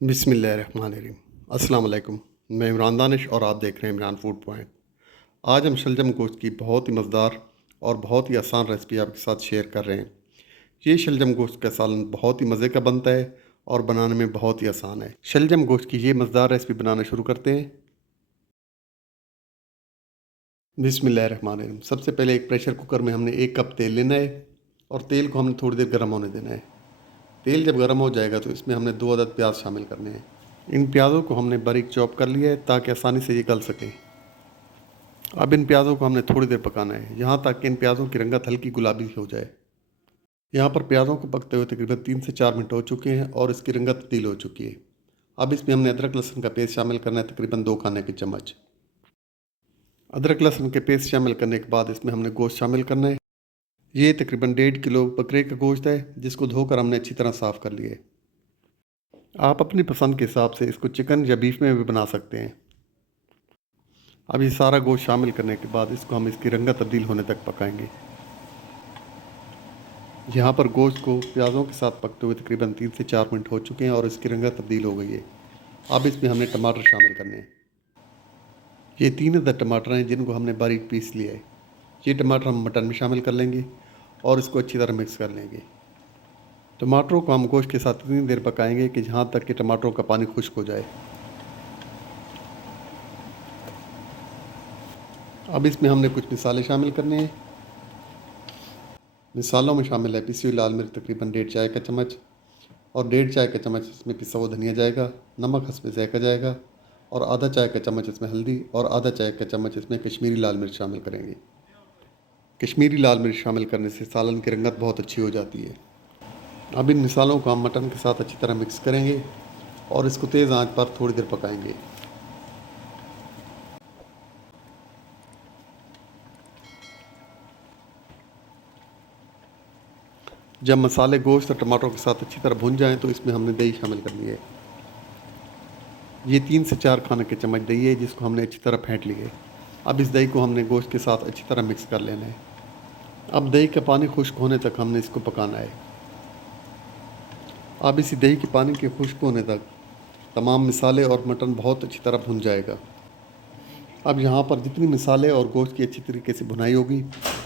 बिस्मिल्लाहिर्रहमानिर्रहीम। अस्सलाम वालेकुम। मैं इमरान दानिश और आप देख रहे हैं इमरान फूड पॉइंट। आज हम शलजम गोश्त की बहुत ही मज़ेदार और बहुत ही आसान रेसिपी आपके साथ शेयर कर रहे हैं। ये शलजम गोश्त का सालन बहुत ही मज़े का बनता है और बनाने में बहुत ही आसान है। शलजम गोश्त की ये मज़ेदार रेसिपी बनाना शुरू करते हैं। बिस्मिल्लाहिर्रहमानिर्रहीम। सबसे पहले एक प्रेशर कुकर में हमने 1 कप तेल लेना है और तेल को हमने थोड़ी देर गर्म होने देना है। तेल जब गर्म हो जाएगा तो इसमें हमने 2 अदद प्याज शामिल करने हैं। इन प्याज़ों को हमने बारीक चॉप कर लिया है ताकि आसानी से ये गल सकें। अब इन प्याज़ों को हमने थोड़ी देर पकाना है, यहाँ तक कि इन प्याज़ों की रंगत हल्की गुलाबी हो जाए। यहाँ पर प्याज़ों को पकते हुए तकरीबन 3 से 4 मिनट हो चुके हैं और इसकी रंगत तब्दील हो चुकी है। अब इसमें हमने अदरक लहसुन का पेस्ट शामिल करना है, तकरीबन 2 खाने के चम्मच। अदरक लहसुन के पेस्ट शामिल करने के बाद इसमें हमने गोश्त शामिल करना है। ये तकरीबन 1.5 किलो बकरे का गोश्त है, जिसको धोकर हमने अच्छी तरह साफ़ कर लिया है। आप अपनी पसंद के हिसाब से इसको चिकन या बीफ में भी बना सकते हैं। अब ये सारा गोश्त शामिल करने के बाद इसको हम इसकी रंगत तब्दील होने तक पकाएंगे। यहाँ पर गोश्त को प्याज़ों के साथ पकते हुए तकरीबन 3 से 4 मिनट हो चुके हैं और इसकी रंगत तब्दील हो गई है। अब इसमें हमने टमाटर शामिल करने हैं। ये 3 अदद टमाटर हैं जिनको हमने बारीक पीस लिया है। ये टमाटर हम मटन में शामिल कर लेंगे और इसको अच्छी तरह मिक्स कर लेंगे। टमाटरों को हम गोश्त के साथ इतनी देर पकाएंगे कि जहाँ तक कि टमाटरों का पानी खुश्क हो जाए। अब इसमें हमने कुछ मिसाले शामिल करने हैं। मिसालों में शामिल है पिसी हुई लाल मिर्च तकरीबन 1.5 चाय का चम्मच और 1.5 चाय का चम्मच इसमें पिसा हुआ धनिया जाएगा, नमक हस्बे ज़ायक़ा जाएगा और आधा चाय का चम्मच इसमें हल्दी और आधा चाय का चम्मच इसमें कश्मीरी लाल मिर्च शामिल करेंगे। कश्मीरी लाल मिर्च शामिल करने से सालन की रंगत बहुत अच्छी हो जाती है। अब इन मिसालों को हम मटन के साथ अच्छी तरह मिक्स करेंगे और इसको तेज़ आंच पर थोड़ी देर पकाएंगे। जब मसाले गोश्त और टमाटरों के साथ अच्छी तरह भुन जाएं तो इसमें हमने दही शामिल करनी है। ये 3 से 4 खाने के चम्मच दही है जिसको हमने अच्छी तरह फेंट लिया है। अब इस दही को हमने गोश्त के साथ अच्छी तरह मिक्स कर लेना है। अब दही का पानी खुश्क होने तक हमने इसको पकाना है। अब इसी दही के पानी के खुश्क होने तक तमाम मिसाले और मटन बहुत अच्छी तरह भुन जाएगा। अब यहाँ पर जितनी मिसाले और गोश्त की अच्छी तरीके से भुनाई होगी,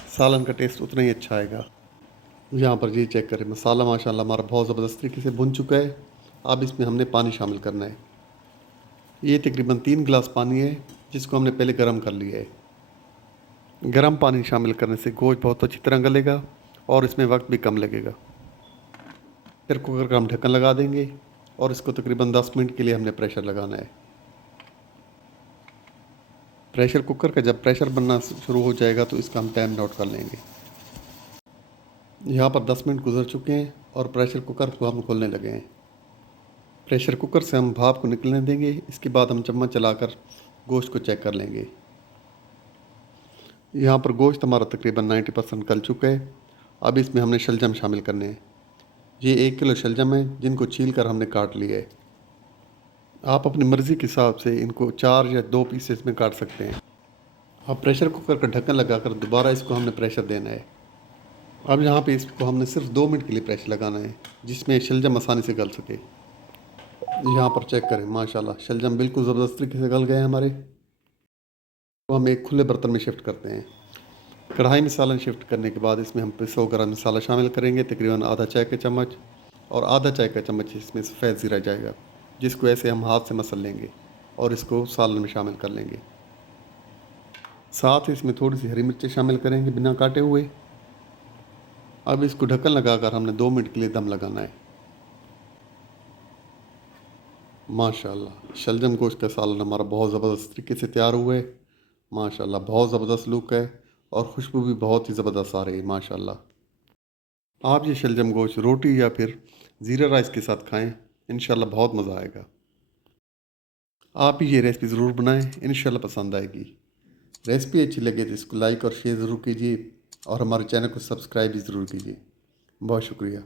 सालन का टेस्ट उतना ही अच्छा आएगा। यहाँ पर ये चेक करें, मसाला माशाल्लाह हमारा बहुत ज़बरदस्त तरीके से भुन चुका है। अब इसमें हमने पानी शामिल करना है। ये तकरीबन 3 गिलास पानी है जिसको हमने पहले गर्म कर लिया है। गर्म पानी शामिल करने से गोश्त बहुत अच्छी तरह गलेगा और इसमें वक्त भी कम लगेगा। फिर कुकर का हम ढक्कन लगा देंगे और इसको तकरीबन 10 मिनट के लिए हमने प्रेशर लगाना है। प्रेशर कुकर का जब प्रेशर बनना शुरू हो जाएगा तो इसका हम टाइम नोट कर लेंगे। यहाँ पर 10 मिनट गुजर चुके हैं और प्रेशर कुकर को हम खोलने लगे हैं। प्रेशर कुकर से हम भाप को निकलने देंगे। इसके बाद हम चम्मच चलाकर गोश्त को चेक कर लेंगे। यहाँ पर गोश्त हमारा तकरीबन 90% गल चुका है। अब इसमें हमने शलजम शामिल करने हैं। ये 1 किलो शलजम है जिनको छील कर हमने काट लिया है। आप अपनी मर्ज़ी के हिसाब से इनको 4 या 2 पीसेस में काट सकते हैं। अब प्रेशर कुकर का ढक्कन लगाकर दोबारा इसको हमने प्रेशर देना है। अब यहाँ पे इसको हमने सिर्फ 2 मिनट के लिए प्रेशर लगाना है जिसमें शलजम आसानी से गल सके। यहाँ पर चेक करें, माशाल्लाह शलजम बिल्कुल ज़बरदस्त तरीके से गल गए हैं हमारे। तो हम एक खुले बर्तन में शिफ्ट करते हैं। कढ़ाई में सालन शिफ्ट करने के बाद इसमें हम पिसा हुआ गरम मसाला शामिल करेंगे, तकरीबन आधा चाय का चम्मच और आधा चाय का चम्मच इसमें सफ़ेद ज़ीरा जाएगा, जिसको ऐसे हम हाथ से मसल लेंगे और इसको सालन में शामिल कर लेंगे। साथ ही इसमें थोड़ी सी हरी मिर्चें शामिल करेंगे बिना काटे हुए। अब इसको ढक्कन लगाकर हमने 2 मिनट के लिए दम लगाना है। माशाल्लाह शलजम गोश्त का सालन हमारा बहुत ज़बरदस्त तरीके से तैयार हुआ है। माशाल्लाह बहुत ज़बरदस्त लुक है और खुशबू भी बहुत ही ज़बरदस्त आ रही है माशाल्लाह। आप ये शलजम गोश्त रोटी या फिर ज़ीरा राइस के साथ खाएं, इंशाल्लाह बहुत मज़ा आएगा। आप भी ये रेसिपी ज़रूर बनाएं, इंशाल्लाह पसंद आएगी। रेसिपी अच्छी लगे तो इसको लाइक और शेयर ज़रूर कीजिए और हमारे चैनल को सब्सक्राइब भी ज़रूर कीजिए। बहुत शुक्रिया।